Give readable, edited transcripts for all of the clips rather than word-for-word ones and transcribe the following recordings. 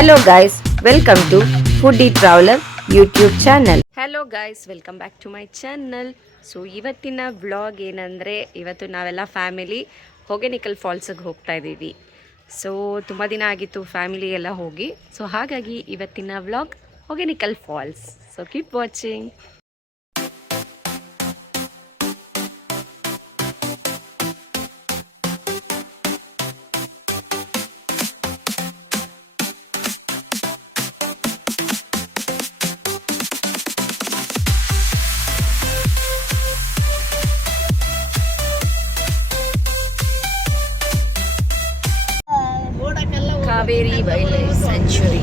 Hello guys, welcome to Foodie Traveler YouTube channel. Hello guys, welcome back to my channel. So ಇವತ್ತಿನ vlog ಏನಂದರೆ ಇವತ್ತು ನಾವೆಲ್ಲ family ಹೊಗೆನಿಕಲ್ ಫಾಲ್ಸಿಗೆ ಹೋಗ್ತಾ ಇದ್ದೀವಿ. ಸೊ ತುಂಬ ದಿನ ಆಗಿತ್ತು ಫ್ಯಾಮಿಲಿ ಎಲ್ಲ ಹೋಗಿ, ಸೊ ಹಾಗಾಗಿ ಇವತ್ತಿನ vlog Hogenakkal falls. So keep watching. Kaveri wild life sanctuary.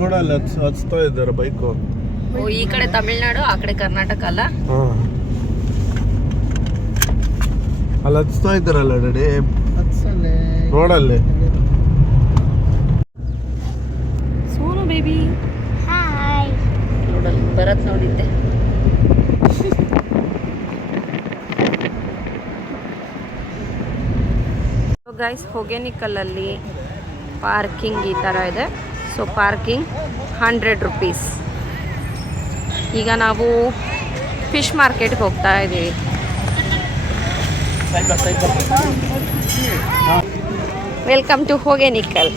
ನೋಡಲ್ಲ ಹಚ್ತಾ ಇದ್ದಾರೆ ಬೈಕು. ಈ ಕಡೆ ತಮಿಳ್ನಾಡು, ಆ ಕಡೆ ಕರ್ನಾಟಕ ಅಲ್ಲ? ಅಲ್ಲಿ ಹಚ್ತಾ ಇದ್ದಾರಲ್ಲ ರೆಡಿ ರೋಡಲ್ಲಿ. ಸೋನು ಬೇಬಿ ನೋಡಲ್ಲಿ ಬರತ್ ನೋಡಿದ್ದೆ. ಗೈಸ್, ಹೊಗೆನಿಕಲಲ್ಲಿ ಪಾರ್ಕಿಂಗ್ ಈ ಥರ ಇದೆ. So parking 100 rupees. ಈಗ ನಾವು ಫಿಶ್ ಮಾರ್ಕೆಟ್ಗೆ ಹೋಗ್ತಾ ಇದ್ದೀವಿ. Welcome to Hogenakkal.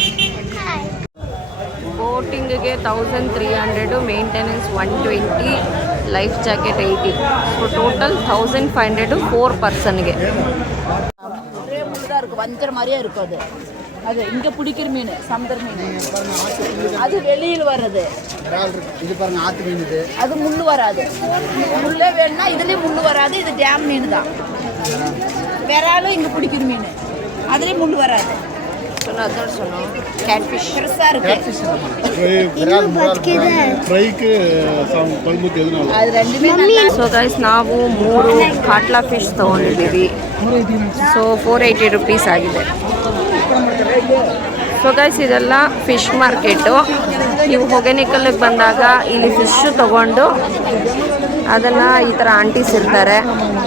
ಬೋಟಿಂಗಿಗೆ 1300, maintenance 120, life jacket 80. So total 1500 4 ಪರ್ಸನ್ಗೆ. வஞ்சர் மாதிரியே இருக்கும் அது. அது இங்கே பிடிக்கிற மீன் சமுதிர மீன், அது வெளியில் வர்றது. இது பாருங்க ஆற்று மீன். இது அது முள்ளு வராது. முள்ளே வேணும்னா இதுலேயும் முள்ளு வராது. இது டேம் மீன் தான். விராலும் இங்கே பிடிக்கிற மீன், அதுலேயும் முள்ளு வராது. கேட்ஃபிஷ் பெருசாக இருக்கு. அது ரெண்டுமே. ಸೊ ಗೈಸ್, ನಾವು 3 ಕಾಟ್ಲಾ ಫಿಶ್ ತೊಗೊಂಡಿದ್ದೀವಿ. ಸೊ 480 ರೂಪೀಸ್ ಆಗಿದೆ. ಸೊ ಗೈಸ್, ಇದೆಲ್ಲ ಫಿಶ್ ಮಾರ್ಕೆಟು. ನೀವು ಹೊಗೆನಿಕಲ್ಗೆ ಬಂದಾಗ ಇಲ್ಲಿ ಫಿಶ್ಶು ತೊಗೊಂಡು ಅದನ್ನು ಈ ಥರ ಆಂಟೀಸ್ ಇರ್ತಾರೆ,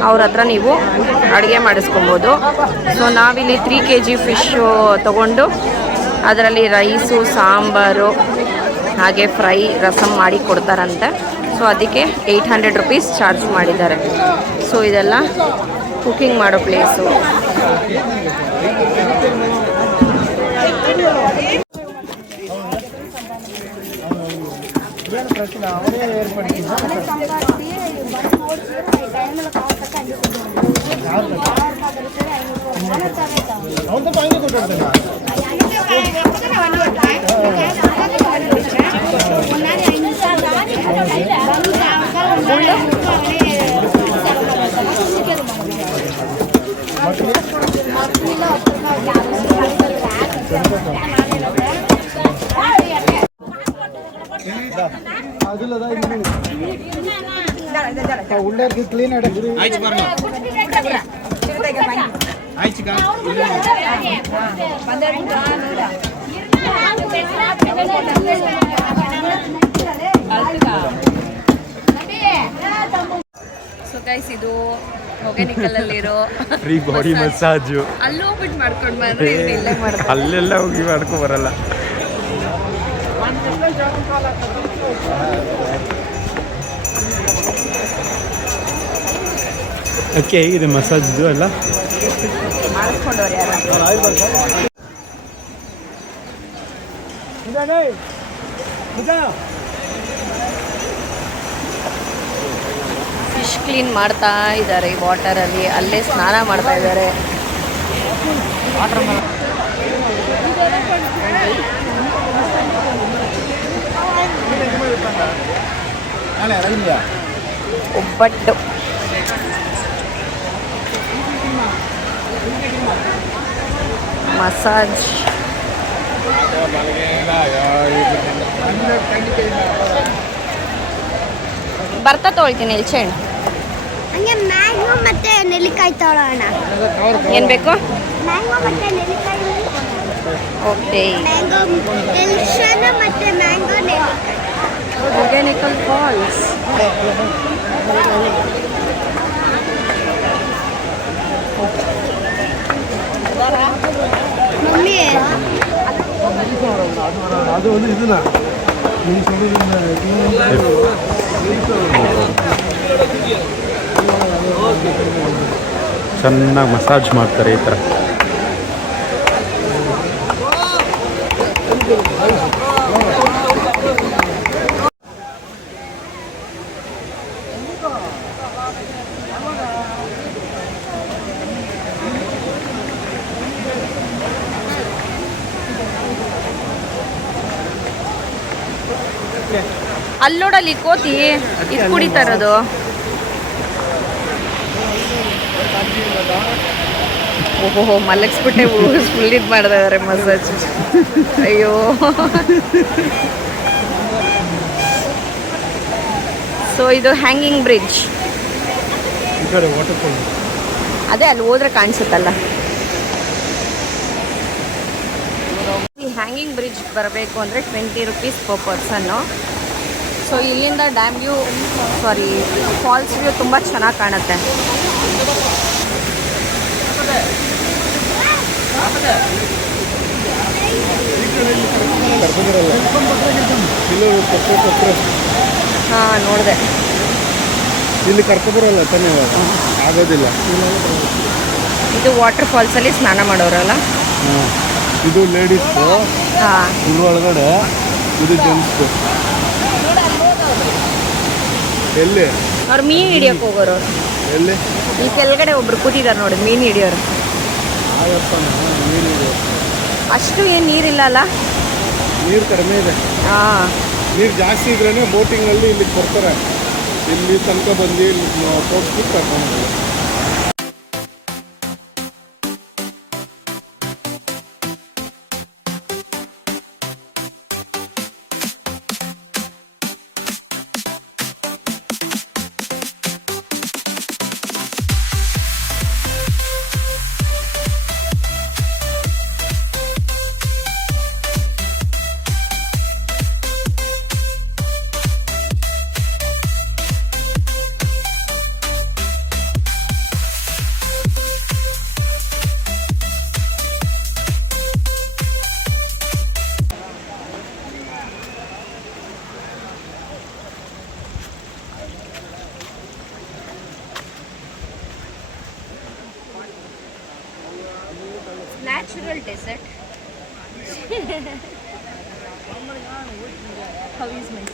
ಅವ್ರ ಹತ್ರ ನೀವು ಅಡುಗೆ ಮಾಡಿಸ್ಕೊಬೋದು. ಸೊ ನಾವಿಲ್ಲಿ 3 kg ಫಿಶ್ಶು ತೊಗೊಂಡು ಅದರಲ್ಲಿ ರೈಸು, ಸಾಂಬಾರು, ಹಾಗೆ ಫ್ರೈ, ರಸಮ್ ಮಾಡಿ ಕೊಡ್ತಾರಂತೆ. ಸೊ ಅದಕ್ಕೆ 800 ರೂಪೀಸ್ ಚಾರ್ಜ್ ಮಾಡಿದ್ದಾರೆ. ಸೊ ಇದೆಲ್ಲ ಕುಕಿಂಗ್ ಮಾಡೋ ಪ್ಲೇಸು. ಸೊ ಗೈಸ್, ಇದು ಹೊಗೆನಿಕಲಲ್ಲಿರೋ ಫ್ರೀ ಬಾಡಿ ಮಸಾಜು. ಅಲ್ಲಿ ಹೋಗ್ಬಿಟ್ಟು ಮಾಡ್ಕೊಂಡು ಬಂದ್ರೆ ಇಲ್ಲೇ ಮಾಡ್ತಾರೆ. ಅಲ್ಲೆಲ್ಲ ಹೋಗಿ ಮಾಡ್ಕೊ ಬರಲ್ಲ. ಓಕೆ, ಹೇಗಿದೆ ಮಸಾಜ್ ಇದು ಎಲ್ಲ? ಮಾಡಿಸ್ಕೊಂಡವ್ರು ಯಾರು? ಫಿಶ್ ಕ್ಲೀನ್ ಮಾಡ್ತಾ ಇದ್ದಾರೆ ಈ ವಾಟರಲ್ಲಿ. ಅಲ್ಲೇ ಸ್ನಾನ ಮಾಡ್ತಾ ಇದ್ದಾರೆ. ಒಬ್ಬಟ್ಟು, ಮಸಾಜ್, ಬರ್ತಾ ತೊಳ್ತೀನಿ ಇಲ್ಲಿ ಚೆಂಡು. ಹಂಗೆ ಮ್ಯಾಂಗೋ ಮತ್ತೆ ನೆಲ್ಲಿಕಾಯಿ ತಗೊಳ್ಳೋಣ. ಏನು ಬೇಕು? ಮ್ಯಾಂಗೋ ಮತ್ತೆ ನೆಲ್ಲಿಕಾಯಿ. ಓಕೆ, ಮ್ಯಾಂಗೋ ಎಲ್ಶನ್ ಮತ್ತೆ ಮ್ಯಾಂಗೋ ನೆಲ್ಲಿಕಾಯಿ. ಹೊಗೆನಿಕಲ್ ಫಾಲ್ಸ್. ಅದು ಒಂದು ಇದನ್ನ ಚೆನ್ನಾಗಿ ಮಸಾಜ್ ಮಾಡ್ತಾರೆ ಈ ಥರ. ಅಲ್ಲೋಡಲ್ಲಿ ಕೋತಿ ಇದು ಕುಡಿತಾ ಇರೋದು. ಓಹೋ ಮಲಗಿಸ್ಬಿಟ್ಟೆ ಫುಲ್ ಇದು ಮಾಡ್ತಾ ಇದಾರೆ ಮಸಾಜ್. ಅಯ್ಯೋ ಸೊ ಇದು ಹ್ಯಾಂಗಿಂಗ್ ಬ್ರಿಡ್ಜ್. ಅದೇ ಅಲ್ಲಿ ಹೋದ್ರೆ ಕಾಣಿಸುತ್ತಲ್ಲ. ಈ ಹ್ಯಾಂಗಿಂಗ್ ಬ್ರಿಡ್ಜ್ ಬರಬೇಕು ಅಂದರೆ 20 rupees per ಪರ್ಸನ್ನು. ಸೊ ಇಲ್ಲಿಂದ ಡ್ಯಾಮ್ ವ್ಯೂ ಫಾಲ್ಸ್ ವ್ಯೂ ತುಂಬ ಚೆನ್ನಾಗಿ ಕಾಣುತ್ತೆ. ಹಾಂ ನೋಡಿದೆ. ಇಲ್ಲಿ ಕರ್ಕೊಬರಲ್ಲ ತಾನೇ ಆಗೋದಿಲ್ಲ. ಇದು ವಾಟರ್ ಫಾಲ್ಸಲ್ಲಿ ಸ್ನಾನ ಮಾಡೋರಲ್ಲ. ಇದು ಲೇಡೀಸ್, ಹಾಂ ಇಲ್ಲಿ ಒಳಗಡೆ ಇದು ಜೆಂಟ್ಸ್. ಎಲ್ಲಿ ಅವ್ರು ಮೀನು ಹಿಡಿಯೋಕೆ ಹೋಗೋರು. ಎಲ್ಲಿ ಈ ಕೆಳಗಡೆ ಒಬ್ರು ಕೂತಿದ್ದಾರೆ ನೋಡಿ ಮೀನು ಹಿಡಿಯೋರು. ಅಷ್ಟು ಏನು ನೀರಿಲ್ಲ ಅಲ್ಲ. ನೀರು ಕಡಿಮೆ ಇದೆ. ಹಾಂ ನೀರು ಜಾಸ್ತಿ ಇದ್ರೇ ಬೋಟಿಂಗಲ್ಲಿ ಇಲ್ಲಿಗೆ ಬರ್ತಾರೆ. ಇಲ್ಲಿ ತನಕ ಬಂದು ಇಲ್ಲಿ ತೋರಿಸ್ಬಿಟ್ಟು ಕರ್ಕೊಂಡು. Natural desert. How is my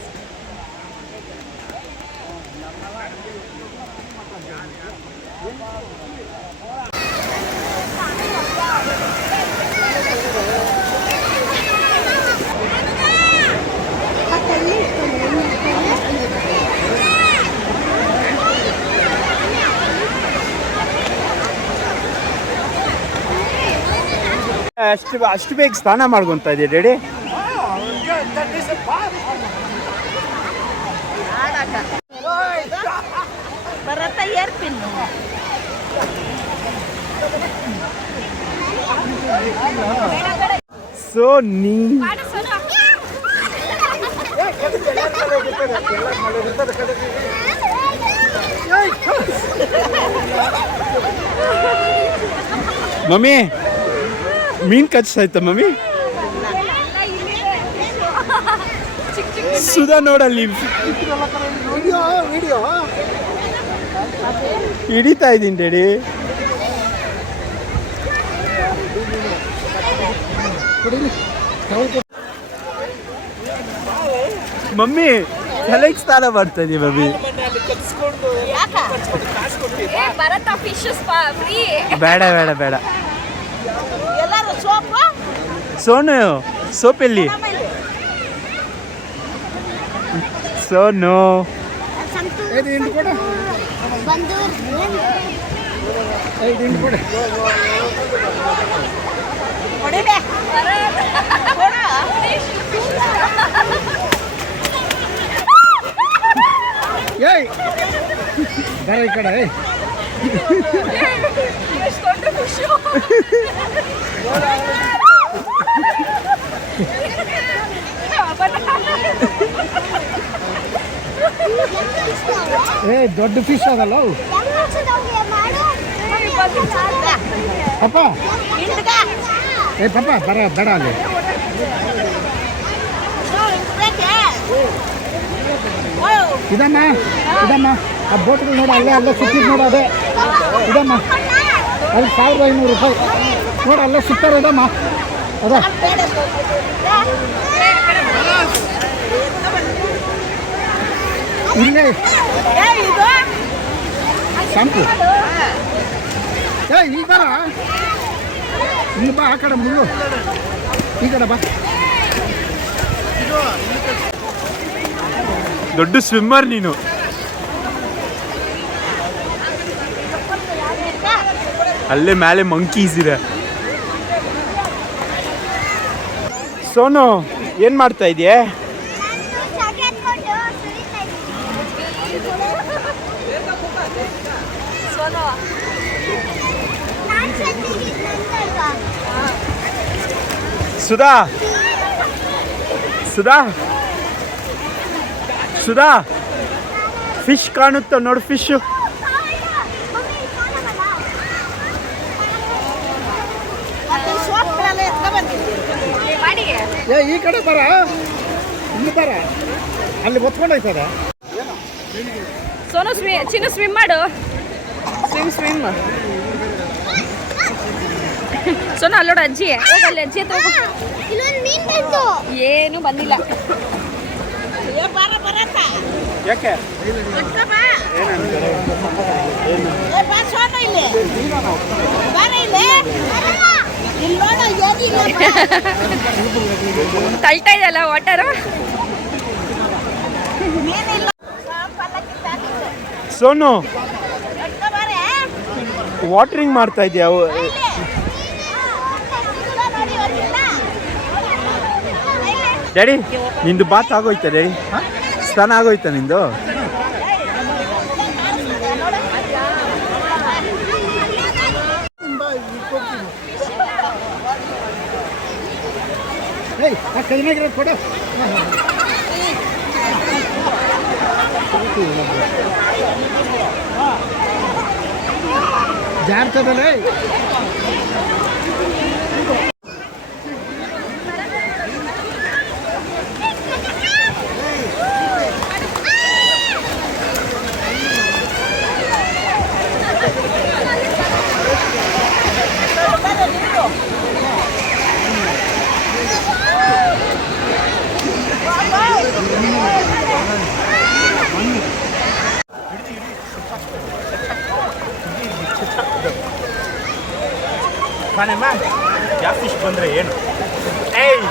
ಅಷ್ಟು ಬೇಗ ಸ್ನಾನ ಮಾಡ್ಕೊಂತ ಇದೆಯಾ ಡ್ಯಾಡಿ? ಬರತ್ತ ಏರ್ ಪಿನ್ನು. ಸೊ ನೀ ಮಮ್ಮಿ ಮೀನ್ ಕಚ್ಚಾಯ್ತ ಮಮ್ಮಿ? ಸುಧಾ ನೋಡಲ್ಲಿ ಹಿಡಿತಾ ಇದ್ದೀನಿ ಡ್ಯಾಡಿ. ಮಮ್ಮಿ ತಲೆಗೆ ಸ್ನಾನ ಮಾಡ್ತಾ ಇದೀವಿ ಮಮ್ಮಿ. ಬೇಡ ಬೇಡ ಬೇಡ. ಸೋನು ಸೋಪ್ ಎಲ್ಲಿ? ಸೋನು ಬರ ಈ ಕಡೆ. ದೊಡ್ಡ ಫಿಶ್ ಅದಲ್ಲ ಅವು. ಪಾಪ ಪಾಪ ಬರ ಬೇಡ ಅಲ್ಲಿ. ಇದಮ್ಮ ಇದಮ್ಮ ಆ ಬೋಟ್ಗಳು ನೋಡ ಅಲ್ಲೇ ಸುತ್ತಿದ್ ನೋಡ ಅದೇ ಇದಮ್ಮ ಅಲ್ಲಿ 1500 ರೂಪಾಯಿ ನೋಡ ಅಲ್ಲೇ ಸುತ್ತಾರೆ ಇದಮ್ಮ ಅದ ಇಲ್ಲೇ ಶಾಂಪು ಈ ಬರ ಇಲ್ಲಿ ಬಾ ಆ ಕಡೆ ಮುಳ್ಳು ಈ ಕಡೆ ಬಾ ದೊಡ್ಡ ಸ್ವಿಮ್ಮರ್ ನೀನು. ಅಲ್ಲೇ ಮೇಲೆ ಮಂಕೀಸ್ ಇದೆ. ಸೋನು ಏನ್ ಮಾಡ್ತಾ ಇದೆಯಾ? ಸುಧಾ ಸುಧಾ ಸುಧಾ ಫಿಶ್ ಕಾಣುತ್ತ ನೋಡು, ಫಿಶ್. ಈ ಕಡೆ ಬರ ಇಲ್ಲಿ ಬರ ಅಲ್ಲಿ ಒತ್ಕೊಂಡೋಯ್ತದ. ಸೋನು ಚಿನ್ನ ಸ್ವಿಮ್ ಮಾಡು. ಸ್ವಿಮ್ ಸೋನು ಅಲ್ಲೋಡು ಅಜ್ಜಿ, ಹೋಗಲ್ಲಿ ಅಜ್ಜಿ ಹತ್ರ ಹೋಗು. ಏನು ಬಂದಿಲ್ಲ. ಯಾಕೆ ತಳ್ತಾ ಇದೆಯಲ್ಲ ವಾಟರ್. ಸೋನು ವಾಟರಿಂಗ್ ಮಾಡ್ತಾ ಇದೆಯಾ? ಡ್ಯಾಡಿ ನಿಂದು ಬಾತ್ ಆಗೋಯ್ತಾ ಡ್ಯಾಡಿ? ಸ್ನಾನ ಆಗೋಯ್ತಾ ನಿಂದು? ಕಡಿಮೆಗಿರೋದು ಕೊಡು. ಜಾರ್ತದಲ್ಲ. ಕಾಣಮ್ಮ ಯಾವ ಫಿಶ್ ಬಂದರೆ ಏನು? ಏಯ್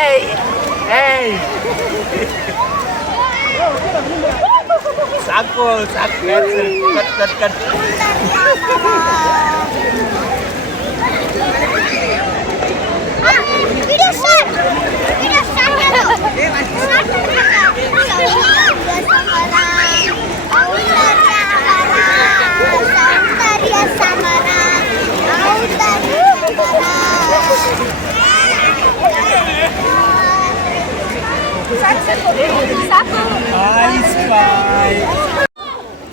ಏಯ್ ಏಯ್ ಸಾಕು ಸಾಕು, ಕಟ್ ಕಟ್ ಕಟ್.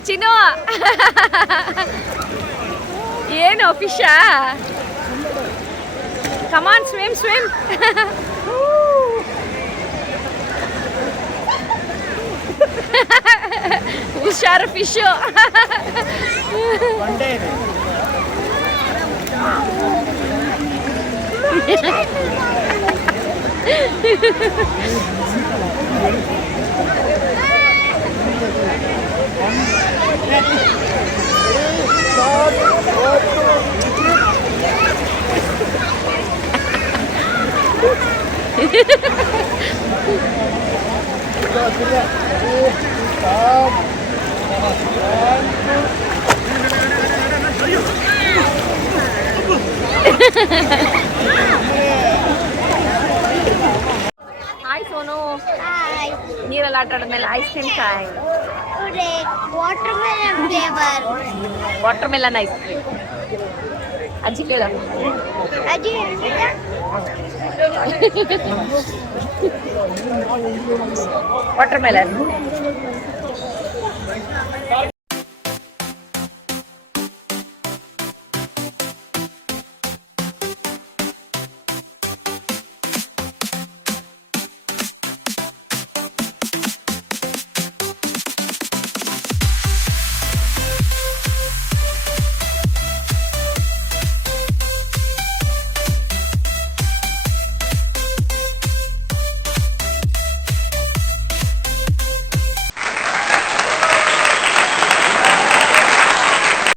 ಚಿನ್ನು ಏನು ಫಿಶಾ? Come on swim swim. ಹುಷಾರು ಫಿಶು. ಹಾಯ್ ಸೋನು. ನೀರಲ್ಲಿ ಆಟ ಆಡಿದ್ಮೇಲೆ ಐಸ್ ಕ್ರೀಮ್ ಕಾಯ್. Watermelon ice cream. ಅಜ್ಜಿ ಕೇಳ. Water melon.